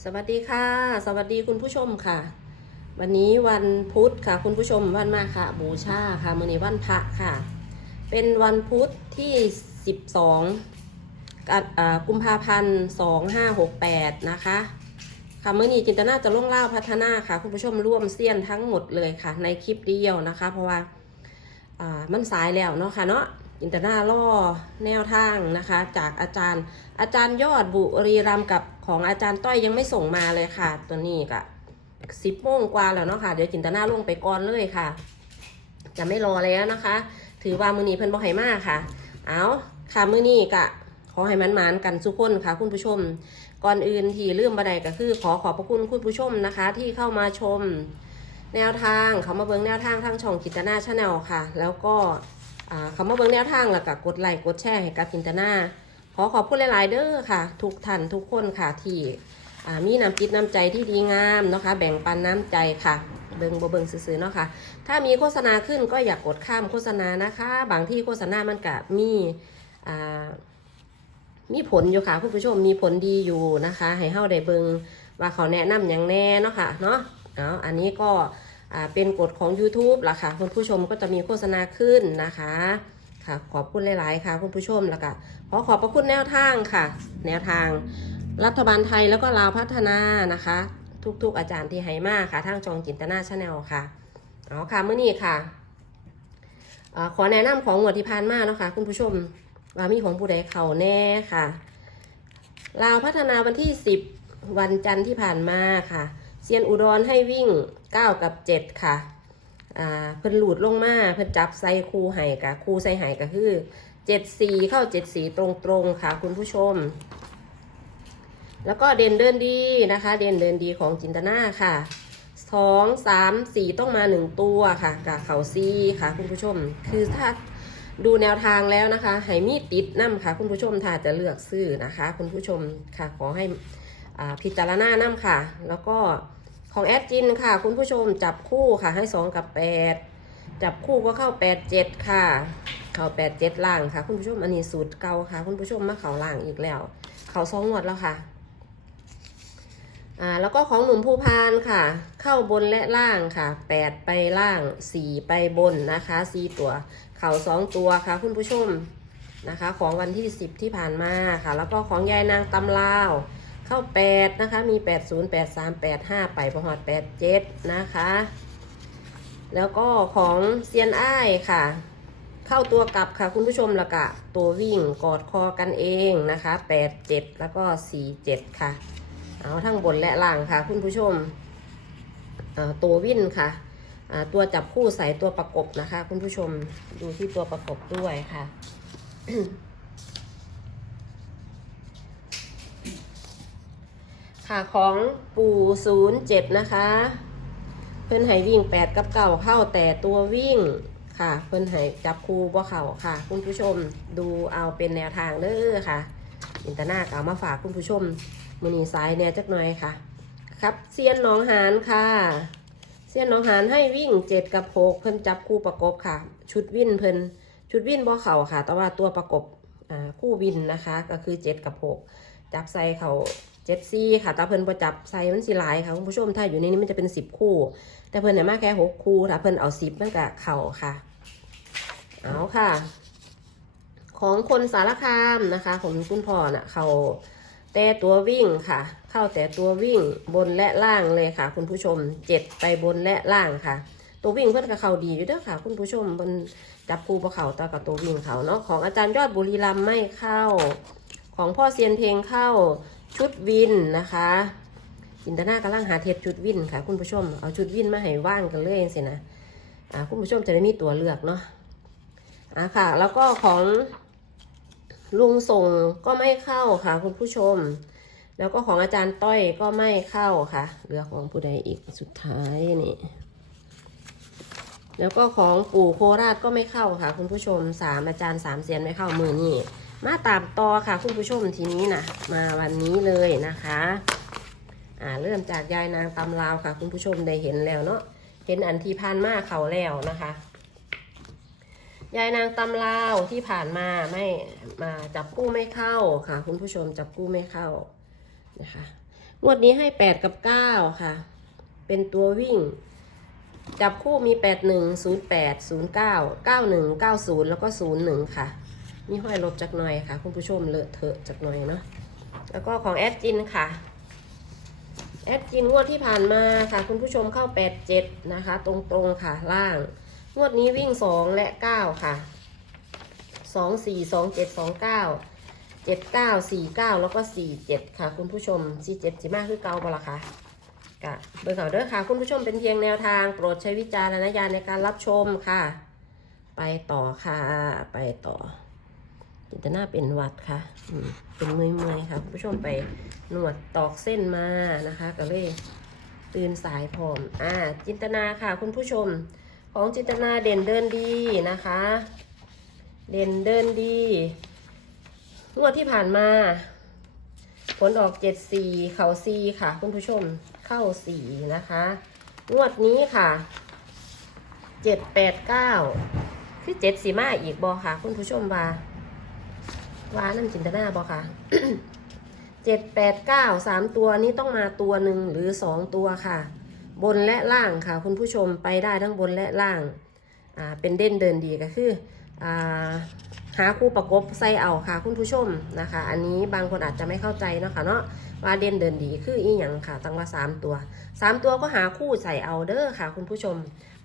สวัสดีค่ะ สวัสดีคุณผู้ชมค่ะ วันนี้วันพุธค่ะ คุณผู้ชมวันมาค่ะ บูชาค่ะมื้อนี้วันพระค่ะ เป็นวันพุธที่ 12กัอกุมภาพันธ์2568 นะคะค่ะมื้อนี้จินตนาจะล่องเล่าพัฒนาค่ะ คุณผู้ชมร่วมเสี้ยนทั้งหมดเลยค่ะ ในคลิปเดียวนะคะ เพราะว่ามันสายแล้วเนาะค่ะเนาะ จินเตอร์นาล่อแนวทางนะคะ จากอาจารย์ อาจารย์ยอดบุรีรัมกับของอาจารย์ต้อยยังไม่ส่งมาเลยค่ะ ตัวนี้ก็สิบโมงกว่าแล้วเนาะค่ะเดี๋ยวจินตนาลงไปก่อนเลยค่ะ จะไม่รอแล้วนะคะ ถือว่ามือนี้เพิ่นบอกให้มากค่ะ เอาค่ะมือนี้กะขอให้มันมานกันทุกคนค่ะ คุณผู้ชม ก่อนอื่นที่เรื่องบันไดก็คือ ขอขอบพระคุณคุณผู้ชมนะคะ ที่เข้ามาชม แนวทางเขามาเบิ้งแนวทางทางช่องจินตนาชาแนลค่ะ แล้วก็ เขามาเบิ้งแนวทางแล้วก็กดไลค์กดแชร์ให้กับจินตนาขอขอบคุณหลาย ๆ เด้อค่ะ ทุกท่านทุกคนค่ะที่มีน้ำจิตน้ำใจที่ดีงามเนาะคะแบ่งปันน้ำใจค่ะ เบิงบ่เบิงซื่อๆเนาะค่ะ ถ้ามีโฆษณาขึ้นก็อย่ากกดข้ามโฆษณานะคะ บางที่โฆษณามันกะมีมีผลอยู่ค่ะคุณผู้ชมมีผลดีอยู่นะคะ ให้เฮาได้เบิงว่าเขาแนะนำอย่างแน่เนาะค่ะเนาะเอาอันนี้ก็ เป็นกฎของ YouTube ล่ะค่ะคุณผู้ชมก็จะมีโฆษณาขึ้นนะคะค่ะขอบคุณหลาย ๆ ค่ะคุณผู้ชมแล้วก็ขอขอบพระคุณแนวทางค่ะ แนวทางรัฐบาลไทยแล้วก็ลาวพัฒนานะคะ ทุก ๆ อาจารย์ที่ให้มาค่ะทางจองจินตนาชาแนลค่ะเอาค่ะเมื่อนี้ค่ะอขอแนะนำของงวดที่ผ่านมาเนาะค่ะคุณผู้ชมว่ามีของผู้ใดเขาแน่ค่ะลาวพัฒนาวันที่ 10 วันจันทร์ที่ผ่านมาค่ะ เซียนอุดรให้วิ่ง 9 กับ 7 ค่ะอ่าเพิ่นหลุดลงมาเพิ่นจับใส่คูไห่กับคูใส่ไห่ก็คือเจ็ดสีเข้าเจ็ดสีตรงๆค่ะ คุณผู้ชม แล้วก็เด่นเดินดีนะคะ เด่นเดินดีของจินตนาค่ะสองสามสี่ต้องมาหนึ่งตัวค่ะกับเขาซีค่ะ คุณผู้ชม คือถ้าดูแนวทางแล้วนะคะให้มีติดน้ำค่ะ คุณผู้ชมถ้าจะเลือกซื้อนะคะ คุณผู้ชมค่ะขอให้อ่าพิจารณาน้ำค่ะ แล้วก็ ของแอดจินค่ะ คุณผู้ชมจับคู่ค่ะ ให้สองกับแปดจับคู่ก็เข้าแปดเจ็ดค่ะ เข้าแปดเจ็ดล่างค่ะ คุณผู้ชมอันนี้สูตรเก่าค่ะ คุณผู้ชมมาเข่าล่างอีกแล้ว เข่าสองงวดแล้วค่ะอ่าแล้วก็ของหนุ่มภูพานค่ะ เข้าบนและล่างค่ะแปดไปล่างสี่ไปบนนะคะสี่ตัว เข่าสองตัวค่ะ คุณผู้ชมนะคะ ของวันที่สิบที่ผ่านมาค่ะ แล้วก็ของยายนางตำลาว เข้าแปดนะคะ มีแปดศูนย์แปดสามแปดห้าไปประหอดแปดเจ็ดนะคะ แล้วก็ของเซียนอ้ายค่ะ เข้าตัวกลับค่ะคุณผู้ชมล้วก็ตัววิ่งกอดคอกันเองนะคะ8 7แล้วก็4 7ค่ะ เอาทั้งบนและล่างค่ะ คุณผู้ชม ตัววิ่นค่ะตัวจับคู่ใส่ตัวประกบนะคะ คุณผู้ชมดูที่ตัวประกบด้วยค่ะ ค่ะของปู่ศูนย์เจ็ดนะคะ เพิ่นให้วิ่งแปดกับเก่าเข้าแต่ตัววิ่งค่ะ เพิ่นให้จับคู่บ่เข่าค่ะ คุณผู้ชมดูเอาเป็นแนวทางเด้อค่ะ อินตนาเอามาฝากคุณผู้ชมมือนีซ้ายแนวจักหน่อยค่ะ ครับเซียนหนองหานค่ะเซียนหนองหานให้วิ่งเจ็ดกับหกเพิ่นจับคู่ประกบค่ะ ชุดวิ่นเพิ่นชุดวิ่นบ่เข่าค่ะ แต่ว่าตัวประกบคู่วินนะคะ ก็คือเจ็ดกับหก จับใส่เขาเจ็ดซี่ค่ะแต่เพิ่นประจับใส่มันสิหลายค่ะคุณผู้ชม ถ้าอยู่ในนี้มันจะเป็นสิบคู่ แต่เพิ่นเนี่ยมาแค่หกคู่ถ้าเพิ่นเอาสิบมันก็เข่าค่ะ เอาค่ะ ของคนสารคามนะคะ ของคุณพ่อน่ะ เขาแต่ตัววิ่งค่ะ เข้าแต่ตัววิ่งบนและล่างเลยค่ะ คุณผู้ชมเจ็ดไปบนและล่างค่ะ ตัววิ่งเพื่อนกับเขาดีอยู่ด้อค่ะ คุณผู้ชมบนจับคู่ประเขาตากับตัววิ่งเขาเนาะของอาจารย์ยอดบุรีรัมไม่เข้า ของพ่อเซียนเพลงเข้าชุดวินนะคะจินตนากำลังหาเทปชุดวินค่ะ คุณผู้ชมเอาชุดวินมาให้ว่างกันเลยสินะอ่าคุณผู้ชมจะได้มีตัวเลือกเนาะอ่าค่ะ แล้วก็ของลุงส่งก็ไม่เข้าค่ะ คุณผู้ชม แล้วก็ของอาจารย์ต้อยก็ไม่เข้าค่ะเหลือของผู้ใดอีกสุดท้ายนี่แล้วก็ของปู่โคราชก็ไม่เข้าค่ะ คุณผู้ชมสามอาจารย์สามเซียนไม่เข้ามือนี่ มาตามต่อค่ะคุณผู้ชมทีนี้นะมาวันนี้เลยนะคะ อ่าเริ่มจากยายนางตำลาวค่ะ คุณผู้ชมได้เห็นแล้วเนาะเห็นอันที่ผ่านมาเขาแล้วนะคะ ยายนางตำลาวที่ผ่านมาไม่มาจับกู้ไม่เข้าค่ะ คุณผู้ชมจับกู้ไม่เข้านะคะงวดนี้ให้แปดกับเก้าค่ะ เป็นตัววิ่งจับคู่มีแปดหนึ่งศูนย์แปดศูนย์เก้าเก้าหนึ่งเก้าศูนย์แล้วก็ศูนย์หนึ่งค่ะ มีห้อยลบจากหน่อยค่ะ คุณผู้ชมเลอะเทอะจากหน่อยเนาะแล้วก็ของแอดจินค่ะแอดจินงวดที่ผ่านมาค่ะ คุณผู้ชมเข้า 87 นะคะ ตรงๆค่ะล่าง งวดนี้วิ่ง 2 และ 9 ค่ะ 2 4 2 7 2 9 7 9 4 9 แล้วก็ 47 ค่ะ คุณผู้ชม 47สิมากคือเก่าบ่ละคะกะเบอร์เขาเด้อค่ะ คุณผู้ชมเป็นเพียงแนวทางโปรดใช้วิจารณญาณในการรับชมค่ะ ไปต่อค่ะ ไปต่อ จินตนาเป็นหวัดค่ะเป็นเมื่อยๆค่ะคุณผู้ชมไปหนวดตอกเส้นมานะคะก็เลยตื่นสายพรอมอ่าจินตนาค่ะคุณผู้ชม ของจินตนาเด่นเดินดีนะคะ เด่นเดินดีงวดที่ผ่านมาผลออกเจ็ดสี่เข่าซีค่ะ คุณผู้ชมเข้าสี่นะคะงวดนี้ค่ะเจ็ดแปดเก้าคือเจ็ดสีมาอีกบอค่ะ คุณผู้ชมว่า ว่านั่นจินตนาบอค่ะเจ็ดแปดเก้าสามตัวนี้ต้องมาตัวหนึ่งหรือสองตัวค่ะ บนและล่างค่ะ คุณผู้ชมไปได้ทั้งบนและล่างอ่าเป็นเด่นเดินดีก็คืออ่าหาคู่ประกบใส่เอาค่ะ คุณผู้ชมนะคะ อันนี้บางคนอาจจะไม่เข้าใจเนาะค่ะเนาะว่าเด่นเดินดีคืออีหยังค่ะ ตั้งว่าสามตัวสามตัวก็หาคู่ใส่เอาเด้อค่ะ คุณผู้ชม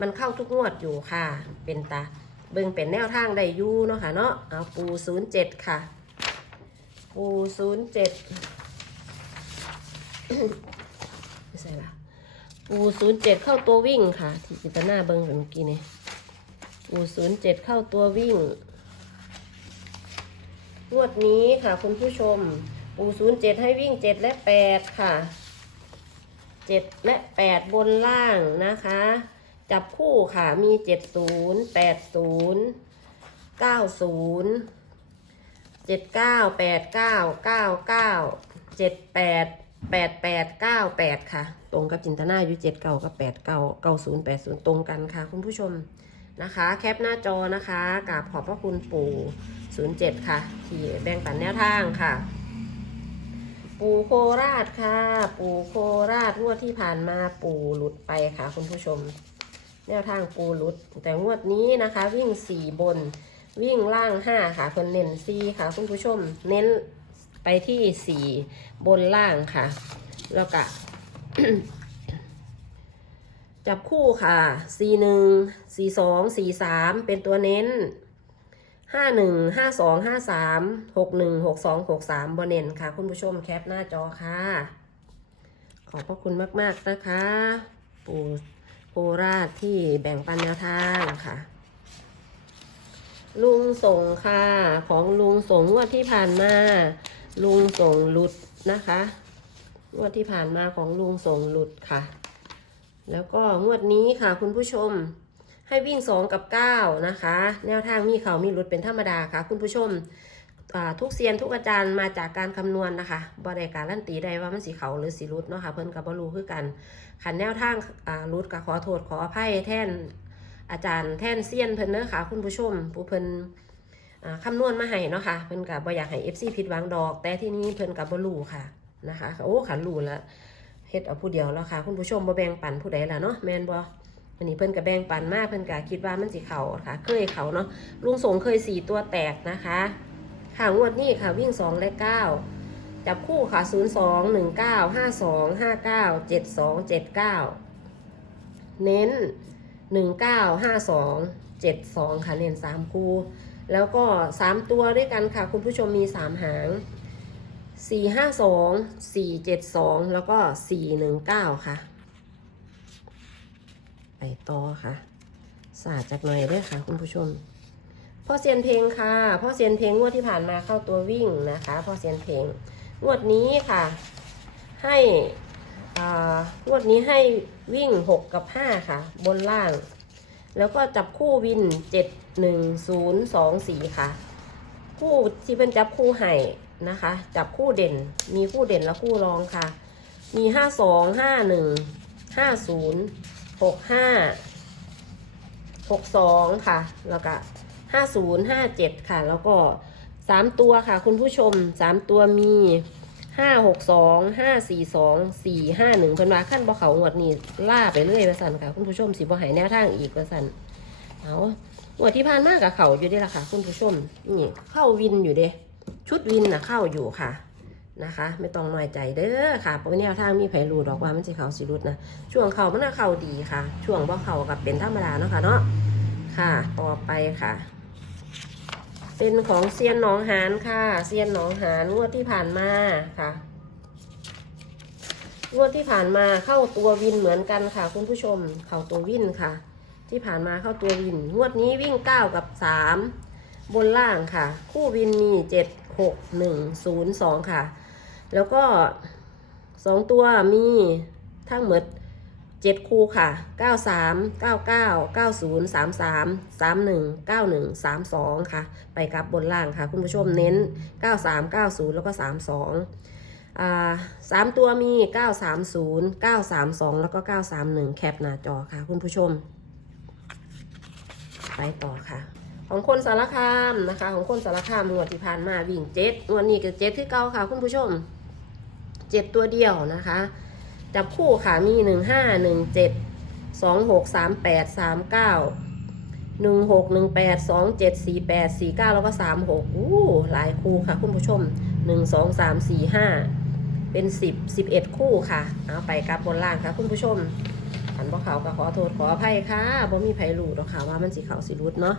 มันเข้าทุกงวดอยู่ค่ะ เป็นตา เบิ่งเป็นแนวทางได้ยูเนาะค่ะเนาะเอาปูศูนย์เจ็ดค่ะ ปูศูนย์เจ็ดไม่ใช่ละปูศูนย์เจ็ดเข้าตัววิ่งค่ะ ที่จิตนาเบิ่งเมื่อกี้นี่ปูศูนย์เจ็ดเข้าตัววิ่งงวดนี้ค่ะ คุณผู้ชม ปูศูนย์เจ็ดให้วิ่งเจ็ดและแปดค่ะเจ็ดและแปดบนล่างนะคะ จับคู่ค่ะมีเจ็ดศูนย์แปดศูนย์เก้าศูนย์เจ็ดเก้าแปดเก้าเก้าเก้าเจ็ดแปดแปดแปดเก้าแปดค่ะ ตรงกับจินตนาอยู่เจ็ดเก้ากับแปดเก้าเก้าศูนย์แปดศูนย์ตรงกันค่ะ คุณผู้ชมนะคะ แคปหน้าจอนะคะกราบขอบพระคุณปู่ศูนย์เจ็ดค่ะ ที่แบ่งปันแนวทางค่ะ ปู่โคราชค่ะ ปู่โคราชงวดที่ผ่านมาปู่หลุดไปค่ะ คุณผู้ชม แนวทางปูหลุด แต่งวดนี้นะคะ วิ่งสี่บน วิ่งล่างห้าค่ะคนเน้นซีค่ะคุณผู้ชม เน้นไปที่สี่บนล่างค่ะ แล้วก็จับคู่ค่ะสี่หนึ่งสี่สองสี่สามเป็นตัวเน้นห้าหนึ่งห้าสองห้าสามหกหนึ่งหกสองหกสามบนเน้นค่ะ คุณผู้ชมแคปหน้าจอค่ะ ขอบพระคุณมาก ๆ นะคะ ปู โคราชที่แบ่งปันแนวทางค่ะ ลุงส่งค่ะ ของลุงส่งงวดที่ผ่านมา ลุงส่งหลุดนะคะงวดที่ผ่านมาของลุงส่งหลุดค่ะ แล้วก็งวดนี้ค่ะ คุณผู้ชมให้วิ่งสองกับเก้านะคะ แนวทางมีเขามีหลุดเป็นธรรมดาค่ะ คุณผู้ชม ทุกเซียนทุกอาจารย์มาจากการคำนวณนะคะบริการลั่นตีได้ว่ามันสีเขาหรือสีรุดเนาะค่ะเพิ่นกับบรูคือกันขันแนวทางรุดกับขอโทษขออภัยแท่นอาจารย์แท่นเซียนเพิ่นเนอะค่ะคุณผู้ชมผู้เพิ่นอ่าคำนวณมาให้เนาะค่ะเพิ่นกับบอยากให้เอฟซีผิดหวังดอก แต่ที่นี้เพิ่นกับบรูค่ะนะคะโอ้ขันรูแล้วเฮ็ดเอาผู้เดียวแล้วค่ะ คุณผู้ชมบ่แบ่งปันผู้ใดล่ะเนาะแมนบ่อันนี้เพิ่นกับแบ่งปันมากเพิ่นกะคิดว่ามันสิเขาค่ะ เคยเขาเนาะลุงสงเคยสีตัวแตกนะคะ ค่ะงวดนี้ค่ะวิ่งสองและเก้าจับคู่ค่ะศูนย์สองหนึ่งเก้าห้าสองห้าเก้าเจ็ดสองเจ็ดเก้าเน้นหนึ่งเก้าห้าสองเจ็ดสองค่ะเน้นสามคู่ แล้วก็สามตัวด้วยกันค่ะ คุณผู้ชมมีสามหางสี่ห้าสองสี่เจ็ดสองแล้วก็สี่หนึ่งเก้าค่ะ ไปต่อค่ะ สาดจากหน่อยด้วยค่ะ คุณผู้ชม พ่อเซียนเพลงค่ะ พ่อเซียนเพลงงวดที่ผ่านมาเข้าตัววิ่งนะคะ พ่อเซียนเพลงงวดนี้ค่ะ ให้งวดนี้ให้วิ่งหกกับห้าค่ะ บนล่าง แล้วก็จับคู่วินเจ็ดหนึ่งศูนย์สองสี่ค่ะ คู่ที่เป็นจับคู่ให้นะคะ จับคู่เด่นมีคู่เด่นและคู่รองค่ะ มีห้าสองห้าหนึ่งห้าศูนย์หกห้าหกสองค่ะ แล้วก็ ห้าศูนย์ห้าเจ็ดค่ะ แล้วก็สามตัวค่ะ คุณผู้ชมสามตัวมีห้าหกสองห้าสี่สองสี่ห้าหนึ่งเพิ่นว่าขั้นบ่เขางวดนี้ล่าไปเรื่อยว่าสั่นค่ะ คุณผู้ชมสิบ่หายแนวทางอีกว่าสั่นเอางวดที่ผ่านมากับเขาอยู่ด้ล่ะค่ะ คุณผู้ชมนี่เข้าวินอยู่เด้ชุดวินน่ะเข้าอยู่ค่ะนะคะ ไม่ต้องน้อยใจเด้อค่ะเพราะว่าแนวทางมีไผรูดอกว่ามันสิเขาสิรุดนะช่วงเขามันน่ะเข้าดีค่ะ ช่วงบ่เขากับเป็นธรรมดาเนาะค่ะเนาะค่ะ ต่อไปค่ะ เป็นของเซียนหนองหานค่ะ เซียนหนองหานงวดที่ผ่านมาค่ะ งวดที่ผ่านมาเข้าตัววินเหมือนกันค่ะ คุณผู้ชม เข้าตัววินค่ะ ที่ผ่านมาเข้าตัววิน งวดนี้วิ่งเก้ากับสามบนล่างค่ะ คู่วินมีเจ็ดหกหนึ่งศูนย์สองค่ะ แล้วก็สองตัวมีทั้งหมด เจ็ดคู่ค่ะเก้าสามเก้าเก้าเก้าศูนย์สามสามสามหนึ่งเก้าหนึ่งสามสองค่ะ ไปกับบนล่างค่ะ คุณผู้ชมเน้นเก้าสามเก้าศูนย์แล้วก็สามสองสามตัวมี 930 932 แล้วก็ 931 แคปหน้าจอค่ะ คุณผู้ชม ไปต่อค่ะ ของคนสารคามนะคะ ของคนสารคามงวดที่ผ่านมาวิ่งเจ็ดงวดนี้ก็เจ็ดที่เก้าค่ะ คุณผู้ชมเจ็ดตัวเดียวนะคะ จับคู่ค่ะมีหนึ่งห้าหนึ่งเจ็ดสองหกสามแปดสามเก้าหนึ่งหกหนึ่งแปดสองเจ็ดสี่แปดสี่เก้าแล้วก็สามหกอู้หลายคู่ค่ะคุณผู้ชมหนึ่งสองสามสี่ห้าเป็นสิบสิบเอ็ดคู่ค่ะ เอาไปกับบนล่างค่ะคุณผู้ชมอันบ่เขาก็ขอโทษขออภัยค่ะบ่มีไผรู้หรอกค่ะว่ามันสิเขาสิรุดเนาะ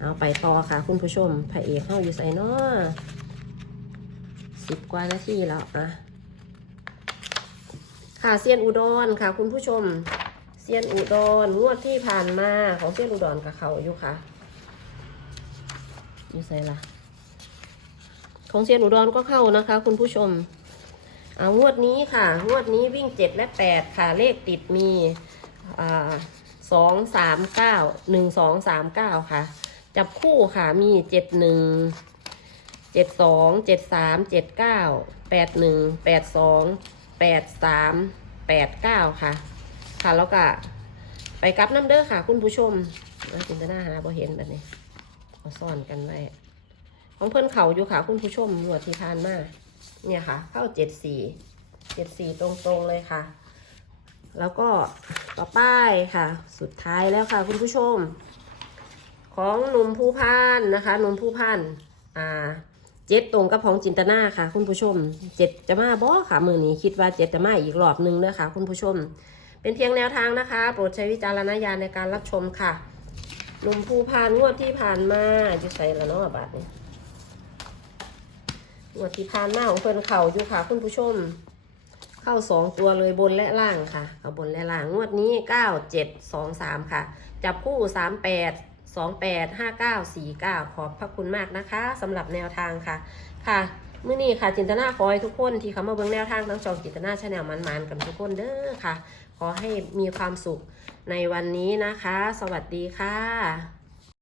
เอาไปต่อค่ะคุณผู้ชมพระเอกเข้าอยู่ใส่เนาะสิบกว่านาทีแล้วอะ ค่ะเซียนอุดรค่ะ คุณผู้ชมเซียนอุดรงวดที่ผ่านมาของเซียนอุดรกับเขาอยู่ค่ะอยู่ใส่ละของเซียนอุดรก็เข้านะคะ คุณผู้ชมเอางวดนี้ค่ะงวดนี้วิ่งเจ็ดและแปดค่ะเลขติดมีสองสามเก้าหนึ่งสองสามเก้าค่ะ จับคู่ค่ะมีเจ็ดหนึ่งเจ็ดสองเจ็ดสามเจ็ดเก้าแปดหนึ่งแปดสอง แปดสามแปดเก้าค่ะ ค่ะแล้วก็ไปกับน้ำเด้อค่ะ คุณผู้ชมจินตนาหาบ่เห็นแบบนี้เอาซ่อนกันไว้ของเพื่อนเขาอยู่ค่ะ คุณผู้ชมหนวดที่ทานมาเนี่ยค่ะ เข้าเจ็ดสี่เจ็ดสี่ตรงๆเลยค่ะ แล้วก็ต่อป้ายค่ะ สุดท้ายแล้วค่ะ คุณผู้ชม ของหนุ่มผู้พานนะคะหนุ่มผู้พานอ่า เจ็ดตรงกับของจินตนาค่ะ คุณผู้ชมเจ็ดจะมาบ่ค่ะมือนี้คิดว่าเจ็ดจะมาอีกรอบนึงเด้อค่ะคุณผู้ชม เป็นเพียงแนวทางนะคะ โปรดใช้วิจารณญาณในการรับชมค่ะหนุ่มผู้พานงวดที่ผ่านมาจะใส่ละเนาะบาทนี้งวดที่ผ่านมาของเพิ่นเข่าอยู่ค่ะ คุณผู้ชม เข้าสองตัวเลยบนและล่างค่ะเอาบนและล่างงวดนี้เก้าเจ็ดสองสามค่ะ จับคู่สามแปด สองแปดห้าเก้าสี่เก้าขอบพระคุณมากนะคะสำหรับแนวทางค่ะ ค่ะมื่อนี้ค่ะจินตนาขอให้ทุกคนที่เขามาเบิ่งแนวทางทั้งจองจินตนาชาแนลมันๆกับทุกคนเด้อค่ะ ขอให้มีความสุขในวันนี้นะคะ สวัสดีค่ะ